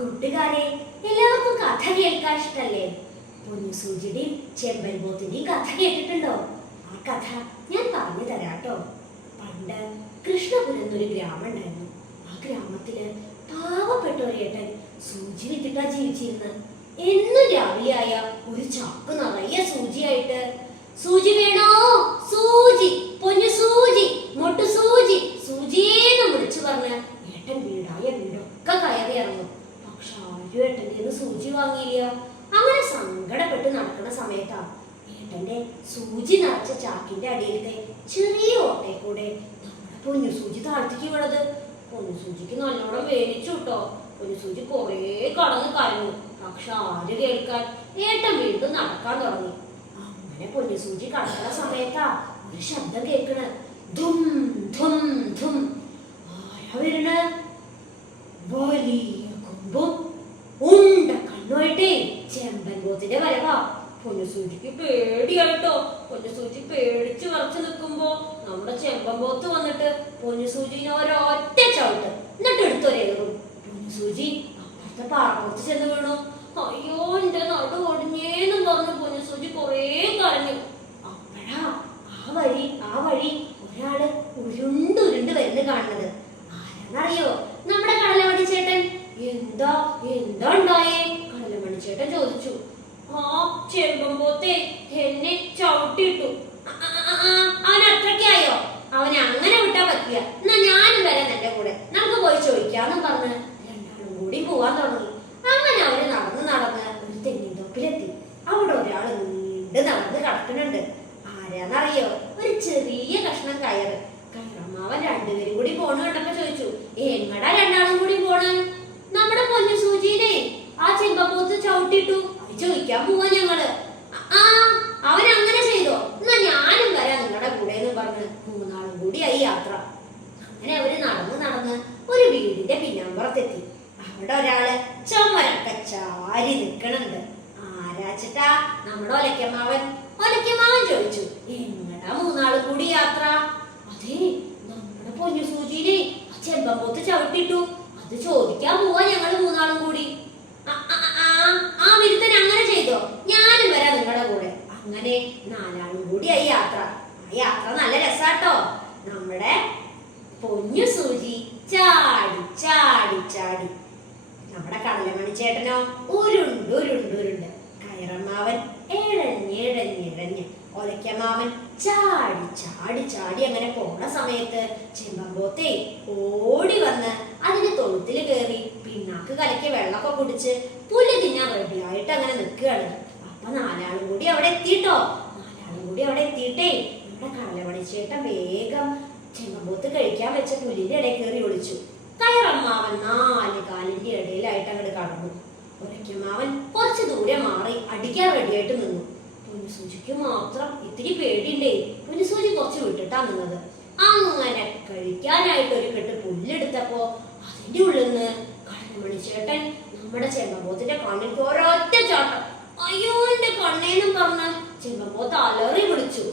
കൂട്ടുകാരെ എല്ലാവർക്കും കഥ കേൾക്കാൻ ഇഷ്ടല്ലേ? പൊന്നു സൂചിയുടെയും ചെമ്പൻ പോത്തിന്റെയും കഥ കേട്ടിട്ടുണ്ടോ? ആ കഥ ഞാൻ പറഞ്ഞു തരാട്ടോ. പണ്ട് കൃഷ്ണപുരം എന്നൊരു ഗ്രാമം ഉണ്ടായിരുന്നു ആ ഗ്രാമത്തിൽ പാവപ്പെട്ട ഒരു ഏട്ടൻ സൂചി വിട്ടിട്ടാ ജീവിച്ചിരുന്നത് എന്നും രാവിലെ ആയ ഒരു ചാക്ക് നിറയെ സൂചിയായിട്ട് സൂചി വേണോ സൂചി പൊന്നു സൂചി മൊട്ടു സൂചി സൂചിയേന്ന് വിളിച്ചു പറഞ്ഞ് ഏട്ടൻ വീടായ വീടൊക്കെ കയറി ഇറങ്ങും പക്ഷെ ഏട്ടന്റെ നിന്ന് സൂചി വാങ്ങിയില്ല അങ്ങനെ സങ്കടപ്പെട്ട് നടക്കുന്ന സമയത്താ ഏട്ടന്റെ സൂചി നിറച്ച ചാക്കിന്റെ അടിയിലത്തെ ചെറിയ ഓട്ടയെ കൂടെ പൊന്നു സൂചി താഴ്ത്തിക്ക് വീണത്. പൊന്നു സൂചിക്ക് നല്ലോണം വേലിച്ചു കേട്ടോ പൊന്നു സൂചി കുറേ കടന്ന് കരഞ്ഞു. പക്ഷെ ആര് കേൾക്കാൻ ഏട്ടൻ വീണ്ടും നടക്കാൻ തുടങ്ങി. അങ്ങനെ പൊന്നു സൂചി കടക്കുന്ന സമയത്താ ഒരു ശബ്ദം കേൾക്കണ. ധും ധും ധും. ആരാ വരണ വലിയ കൊമ്പും പോത്തിന്റെ വരവാ. പൊന്നുസൂചിക്ക് പേടിയായിട്ടോ പൊന്നുസൂചി പേടിച്ച് വറച്ചു നിൽക്കുമ്പോ നമ്മുടെ ചെമ്പമ്പോത്ത് വന്നിട്ട് പൊന്നുസൂചിനെ ഒരൊറ്റ ചവിട്ട് എന്നിട്ട് എടുത്തൊരേറും പൊന്നുസൂചി അപ്പുറത്തെ പാറപ്പുറത്ത് ചെന്ന് വീണു. അയ്യോ എന്റെ നടു ഒടിഞ്ഞേന്നും പറഞ്ഞു പൊന്നുസൂചി കൊറേ കരഞ്ഞു. അപ്പഴാ ആ വഴി ആ വഴി ഒരാൾ ഉരുണ്ട് ഉരുണ്ട് വരുന്നത് കാണുന്നത് ആരാന്നറിയോ നമ്മുടെ കടലമണി ചേട്ടൻ എന്താ എന്താ ഉണ്ടായേ കടലമണി ചേട്ടൻ ചോദിച്ചു ആ ചെമ്പമ്പോത്തെ എന്നെ അ- അവൻ അത്രയ്ക്കായോ? അവനെ അങ്ങനെ വിട്ടാ പറ്റില്ല എന്നാ ഞാനും വരാൻ കൂടെ. നമുക്ക് പോയി ചോദിക്കാന്നും പറഞ്ഞ് രണ്ടാളും കൂടി പോവാൻ തുടങ്ങി. അങ്ങനെ അവർ നടന്ന് നടന്ന് ഒരു തെങ്ങിൻ തൊപ്പിലെത്തി അവിടെ ഒരാൾ നീണ്ട് നടന്ന് ഒരു ചെറിയ കഷ്ണം കയറ്. കയറമ്മാവൻ രണ്ടുപേരും കൂടി പോണ കണ്ടപ്പോ ചോദിച്ചു എങ്ങടാ രണ്ടാളും കൂടി പോണ്? നമ്മുടെ പൊന്നു സൂചിനെ ആ ചെമ്പപ്പൂത്ത് ചവിട്ടിട്ടു ചോദിക്കാൻ പോവാ ഞങ്ങൾ. ആ അവൻ അങ്ങനെ ചെയ്തോ? എന്നാ ഞാനും വരാം നിങ്ങളുടെ കൂടെ എന്ന് പറഞ്ഞ് മൂന്നാളും കൂടിയായി യാത്ര. അങ്ങനെ അവർ നടന്ന് നടന്ന് ഒരു വീടിന്റെ പിന്നാമ്പുറത്തെത്തി. അവിടെ ഒരാൾ ചുമരൊക്കെ ചാരി നിക്കണുണ്ട്. ആരാച്ചിട്ടാ? നമ്മുടെ ഒലക്കമ്മാവൻ ഒലക്കമ്മാവൻ ചോദിച്ചു ഇങ്ങടാ മൂന്നാളും കൂടി യാത്ര? അതെ നമ്മുടെ പൊന്നു സൂചിനെ ആ ചെമ്പമ്പോത്ത് ചവിട്ടിട്ടു. അത് ചോദിക്കാൻ പോവാ ഞങ്ങൾ മൂന്നാളും കൂടി ആ, ആ, ആ, ആ വിരുദ്ധൻ അങ്ങനെ ചെയ്തോ ഞാനും വരാം നിങ്ങളുടെ കൂടെ അങ്ങനെ നാലാളും കൂടിയായി യാത്ര. യാത്ര നല്ല രസാട്ടോ. നമ്മുടെ പൊന്നു സൂചി ചാടി ചാടി ചാടി. നമ്മുടെ കടലമണി ചേട്ടനോ? ഉരുണ്ട് ഉരുണ്ട് ഉരുണ്ട്. കയറമ്മാവൻ എഴഞ്ഞെഴഞ്ഞെഴഞ്ഞ് ഒലയ്ക്കമാവൻ ചാടി ചാടി ചാടി അങ്ങനെ പോണ സമയത്ത് ചെമ്പമ്പോത്തെ ഓടി വന്ന് അതിന്റെ തൊഴുത്തിൽ കയറി പിന്നാക്ക് കലക്കി വെള്ളമൊക്കെ കുടിച്ച് പുല്ല് തിന്നാൻ റെഡിയായിട്ട് അങ്ങനെ നിൽക്കുകയാണ്. അപ്പൊ നാലാളും കൂടി അവിടെ എത്തിയിട്ടോ. നാലാളും കൂടി അവിടെ എത്തിയിട്ടേ നമ്മുടെ കടലമണി ചേട്ടൻ വേഗം ചെമ്പമ്പോത്ത് കഴിക്കാൻ വെച്ച പുലിന്റെ ഇടയിൽ കയറി ഒളിച്ചു. കയറമ്മാവൻ നാല് കാലിന്റെ ഇടയിലായിട്ട് അങ്ങോട്ട് കടന്നു. ഒരയ്ക്കമ്മാവൻ കുറച്ച് ദൂരെ മാറി അടിക്കാൻ റെഡിയായിട്ട് നിന്നു. പുനസൂചിക്ക് മാത്രം ഇത്തിരി പേടിണ്ടേ പുനസൂചി കുറച്ച് വിട്ടിട്ടാ നിന്നത്. അങ്ങനെ കഴിക്കാനായിട്ട് ഒരു കെട്ട് പുല്ലെടുത്തപ്പോ അതിന്റെ ഉള്ളിൽ നിന്ന് കടൽമണി ചേട്ടൻ നമ്മുടെ ചെമ്പമ്പോത്തിന്റെ കണ്ണിൽ ഒരൊറ്റ ചാട്ടം. അയ്യോ എന്റെ കണ്ണേന്നും പറഞ്ഞ് ചെമ്പപ്പോ തലറി വിളിച്ചു.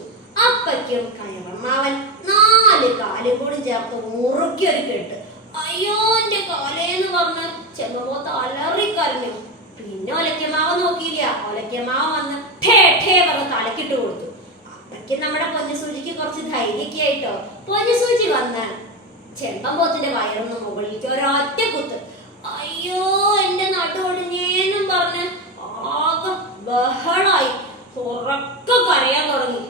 അപ്പയ്ക്കും കയറമ്മാവൻ നാല് കാലും കൂടി ചേർത്ത് മുറുക്കി ഒരു കെട്ട്. അയ്യോ എന്റെ കാലേന്ന് പറഞ്ഞ് ചെമ്പപ്പോ തലറി കരഞ്ഞു. പിന്നെ ഒലക്കമാവ് നോക്കിയില്ല. ഒലക്കമാവ് വന്ന് ഠേ ഠേ പറഞ്ഞ് തലക്കിട്ട് കൊടുത്തു. അപ്പയ്ക്ക് നമ്മുടെ പൊന്നുസൂചിക്ക് കുറച്ച് ധൈര്യമൊക്കെ ആയിട്ടോ പൊന്നുസൂചി വന്ന് ചെമ്പമ്പോത്തിന്റെ വയറൊന്ന് മുകളിലേക്ക് ഒരൊറ്റ കുത്ത് അയ്യോ എന്റെ നടു ഒടിഞ്ഞേന്നും പറഞ്ഞ് ആകെ ബഹളായി കരയാൻ തുടങ്ങി.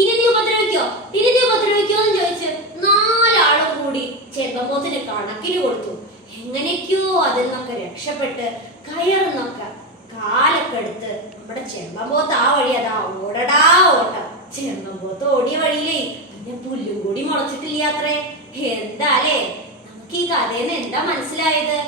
ഇനി നീ ഉപദ്രവിക്കോ? ഇനി നീ ഉപദ്രവിക്കോ എന്ന് ചോദിച്ച് നാലാളും കൂടി ചെമ്പമ്പോത്തിന് കണക്കിന് കൊടുത്തു. എങ്ങനെയൊക്കെയോ അതിൽ നിന്നൊക്കെ രക്ഷപ്പെട്ട് കയറുന്നൊക്കെ കാലൊക്കെ എടുത്ത് നമ്മുടെ ചെമ്പമ്പോത്ത് ആ വഴി അതാ ഓടടാ ഓട്ടം. ചെമ്പമ്പോത്ത് ഓടിയ വഴിയിലേ പിന്നെ പുല്ലും കൂടി മുളച്ചിട്ടില്ല അത്രേ? എന്താലേ? നമുക്ക് ഈ കഥയിൽ നിന്ന് എന്താ മനസ്സിലായത്?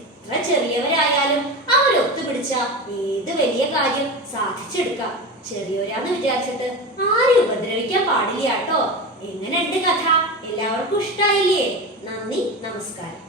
എത്ര ചെറിയവരായാലും അവരൊത്തുപിടിച്ച ഏത് വലിയ കാര്യം സാധിച്ചെടുക്കാം. ചെറിയവരാന്ന് വിചാരിച്ചിട്ട് ആരും ഉപദ്രവിക്കാൻ പാടില്ല കേട്ടോ. എങ്ങനെയുണ്ട് കഥ? എല്ലാവർക്കും ഇഷ്ടായില്ലേ? നന്ദി നമസ്കാരം.